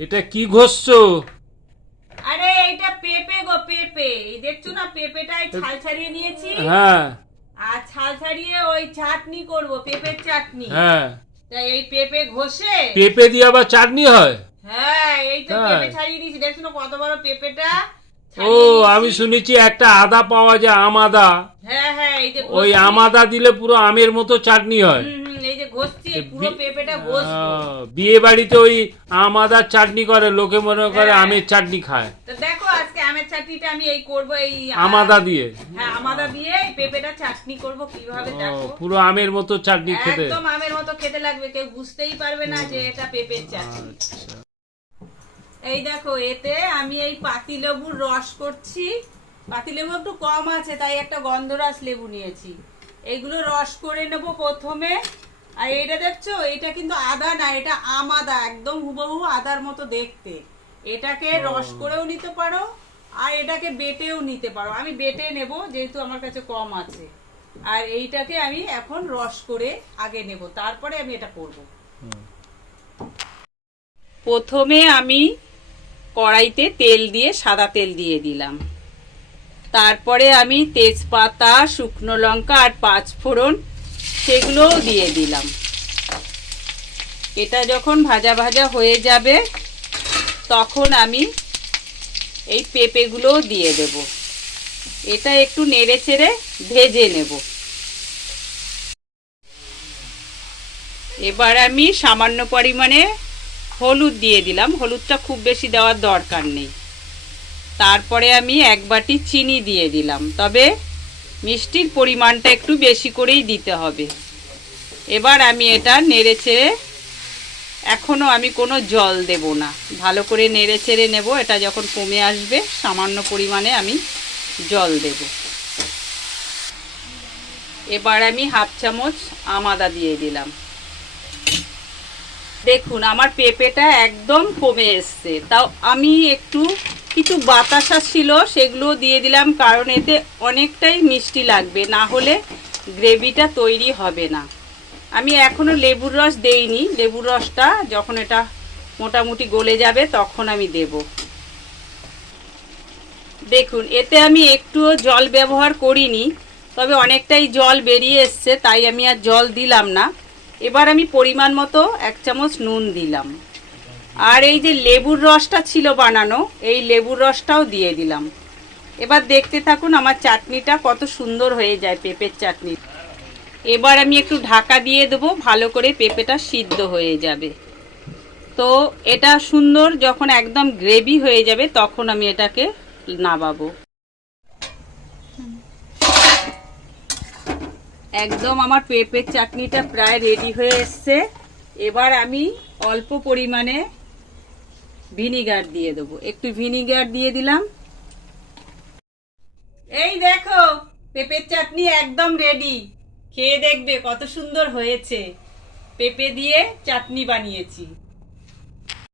এটা কি ঘষছো? আরে এটা পেঁপে গো, পেঁপে। এই দেখছো না, পেঁপেটাই ছাল ছাড়িয়ে নিয়েছি। হ্যাঁ আর ছাল ছাড়িয়ে ওই চাটনি করব, পেঁপের চাটনি। হ্যাঁ, তাই এই পেঁপে ঘষে। পেঁপে দিয়ে আবার চাটনি হয়? হ্যাঁ, এই তো তাই? পেঁপে ছাড়িয়ে দিয়েছি। দেখছো না কত বড় পেঁপেটা ও, ছাড়িয়ে আমি নিয়েছি। শুনেছি একটা আদা পাওয়া যায়, আম আদা। হ্যাঁ হ্যাঁ, এই যে ওই ঘষছি। আম আদা দিলে পুরো আমের মতো চাটনি হয়। এই যে ঘষছি, এই পুরো পেঁপেটা ঘষবো। বিয়ে বাড়িতে ওই আম আদার চাটনি করে, লোকে মনে করে হ্যাঁ। আমের চাটনি খায়। তো দেখো আজকে আমের চাটনিটা আমি এই করব, এই আম আদা দিয়ে? হ্যাঁ, আম আদা দিয়ে এই পেঁপেটা চাটনি করব। কিভাবে দেখো, পুরো আমের মতো চাটনি খেতে? একদম আমের মতো খেতে লাগবে, কেউ বুঝতেই পারবে না যে এটা পেঁপের চাটনি। আচ্ছা। এই দেখো, এতে আমি এই পাতিলেবুর রস করছি। পাতিলেবু একটু কম আছে, তাই একটা গন্ধরাজ লেবু নিয়েছি। এইগুলো রস করে নেব প্রথমে। আর এইটা দেখছো, এটা কিন্তু আদা না, এটা আম আদা, একদম হুবহু আদার মতো দেখতে। এটাকে রস করেও নিতে পারো, আর এটাকে বেটেও নিতে পারো। আমি বেটে নেব, যেহেতু আমার কাছে কম আছে। আর এইটাকে আমি এখন রস করে আগে নেব, তারপরে আমি এটা করব। প্রথমে আমি কড়াইতে তেল দিয়ে, সাদা তেল দিয়ে দিলাম। তারপরে আমি তেজপাতা, শুকনো লঙ্কা আর পাঁচফোড়ন সেগুলোও দিয়ে দিলাম। এটা যখন ভাজা ভাজা হয়ে যাবে, তখন আমি এই পেঁপেগুলোও দিয়ে দেব। এটা একটু নেড়ে চেড়ে ভেজে নেব। এবার আমি সামান্য পরিমাণে হলুদ দিয়ে দিলাম। হলুদটা খুব বেশি দেওয়ার দরকার নেই। তারপরে আমি এক বাটি চিনি দিয়ে দিলাম, তবে মিষ্টির পরিমাণটা একটু বেশি করেই দিতে হবে। এবার আমি এটা নেড়ে চেড়ে, এখনও আমি কোনো জল দেব না, ভালো করে নেড়ে চেড়ে নেব। এটা যখন কমে আসবে, সামান্য পরিমাণে আমি জল দেব। এবার আমি হাফ চামচ আম আদা দিয়ে দিলাম। দেখুন আমার পেঁপেটা একদম কমে এসছে, তাও আমি একটু কিছু বাতাসা ছিল সেগুলো দিয়ে দিলাম, কারণ এতে অনেকটাই মিষ্টি লাগবে, না হলে গ্রেভিটা তৈরি হবে না। আমি এখনও লেবুর রস দেইনি, লেবুর রসটা যখন এটা মোটামুটি গলে যাবে তখন আমি দেব। দেখুন এতে আমি একটুও জল ব্যবহার করিনি, তবে অনেকটাই জল বেরিয়ে এসছে, তাই আমি আর জল দিলাম না। এবার আমি পরিমাণ মতো এক চামচ নুন দিলাম। আর এই যে লেবুর রসটা ছিল বানানো, এই লেবুর রসটাও দিয়ে দিলাম। এবার দেখতে থাকুন আমার চাটনিটা কত সুন্দর হয়ে যায়, পেঁপের চাটনি। এবার আমি একটু ঢাকা দিয়ে দেবো, ভালো করে পেঁপেটা সিদ্ধ হয়ে যাবে। তো এটা সুন্দর যখন একদম গ্রেভি হয়ে যাবে, তখন আমি এটাকে নামাবো। একদম আমার পেঁপের চাটনিটা প্রায় রেডি হয়ে এসছে। এবার আমি অল্প পরিমাণে ভিনিগার দিয়ে দেবো, একটু ভিনিগার দিয়ে দিলাম। এই দেখো পেঁপের চাটনি একদম রেডি। খেয়ে দেখবে কত সুন্দর হয়েছে। পেঁপে দিয়ে চাটনি বানিয়েছি।